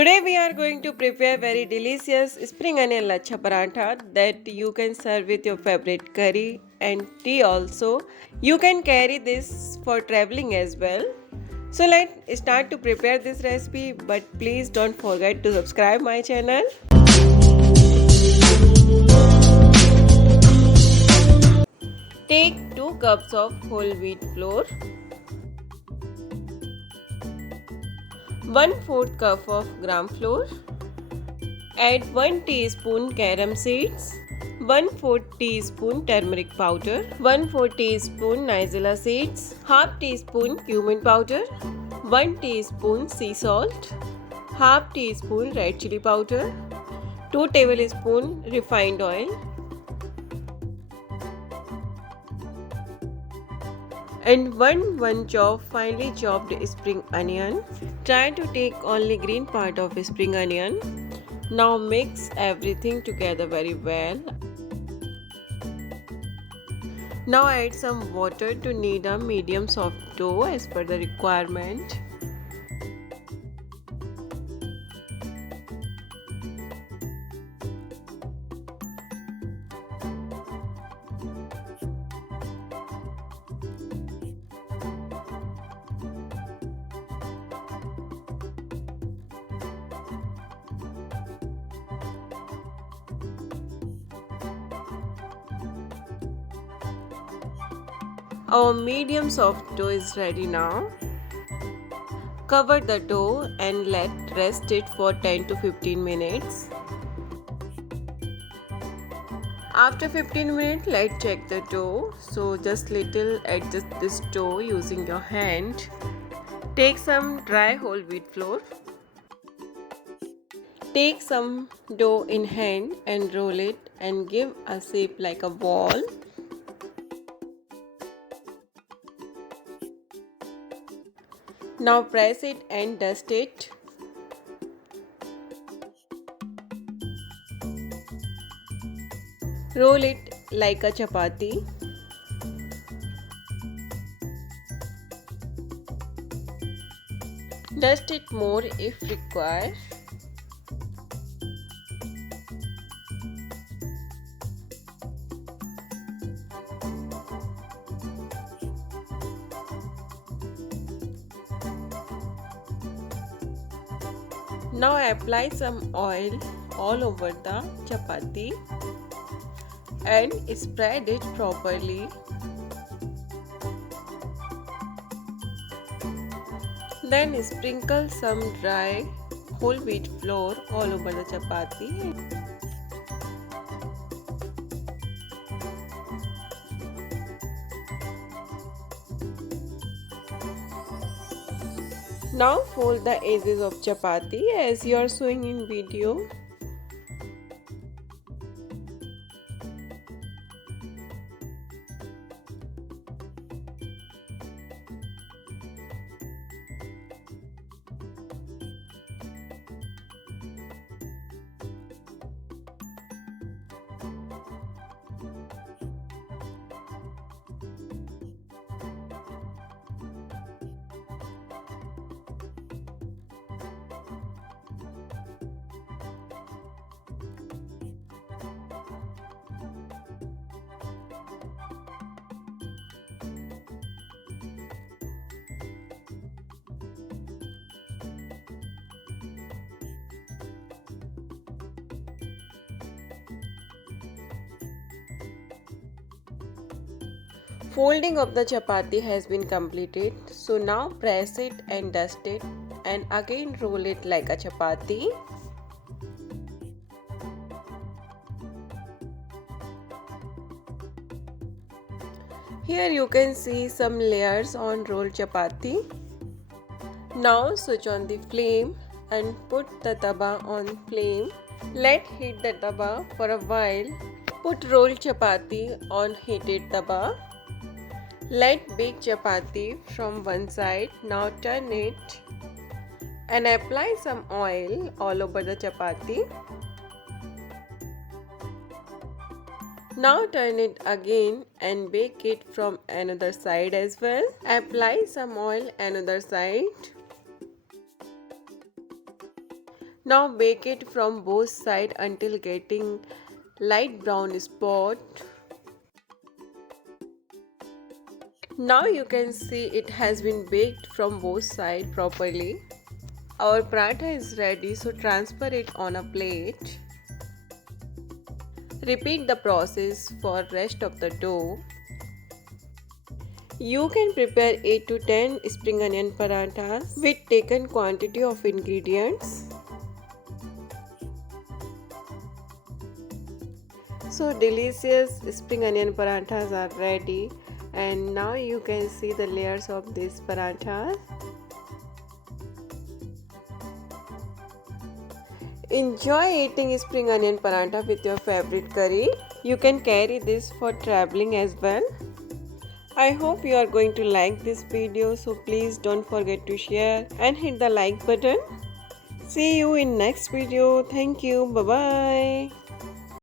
Today we are going to prepare very delicious spring onion lacha paratha that you can serve with your favorite curry and tea also. You can carry this for traveling as well. So let's start to prepare this recipe, but please don't forget to subscribe my channel. Take 2 cups of whole wheat flour, 1/4 cup of gram flour. Add 1 teaspoon carom seeds, 1/4 teaspoon turmeric powder, 1/4 teaspoon nigella seeds, half teaspoon cumin powder, 1 teaspoon sea salt, half teaspoon red chili powder, 2 tablespoons refined oil, and 1 bunch of finely chopped spring onion. Try to take only green part of spring onion. Now mix everything together very well. Now add some water to knead a medium soft dough as per the requirement. Our medium soft dough is ready now. Cover the dough and let rest it for 10 to 15 minutes. After 15 minutes, let's check the dough. So just little adjust this dough using your hand. Take some dry whole wheat flour. Take some dough in hand and roll it and give a shape like a ball. Now press it and dust it. Roll it like a chapati. Dust it more if required. Now apply some oil all over the chapati and spread it properly. Then sprinkle some dry whole wheat flour all over the chapati. Now fold the edges of chapati as you are showing in video. Folding of the chapati has been completed. So now press it and dust it and again roll it like a chapati. Here you can see some layers on rolled chapati. Now switch on the flame and put the tawa on flame. Let heat the tawa for a while. Put rolled chapati on heated tawa. Let bake chapati from one side. Now turn it and apply some oil all over the chapati. Now turn it again and bake it from another side as well. Apply some oil another side. Now bake it from both sides until getting light brown spot. Now you can see it has been baked from both sides properly. Our paratha is ready, so transfer it on a plate. Repeat the process for rest of the dough. You can prepare 8 to 10 spring onion parathas with taken quantity of ingredients. So delicious spring onion parathas are ready, and now you can see the layers of these parathas. Enjoy eating spring onion paratha with your favorite curry. You can carry this for traveling as well. I hope you are going to like this video, so please don't forget to share and hit the like button. See you in next video. Thank you. Bye bye.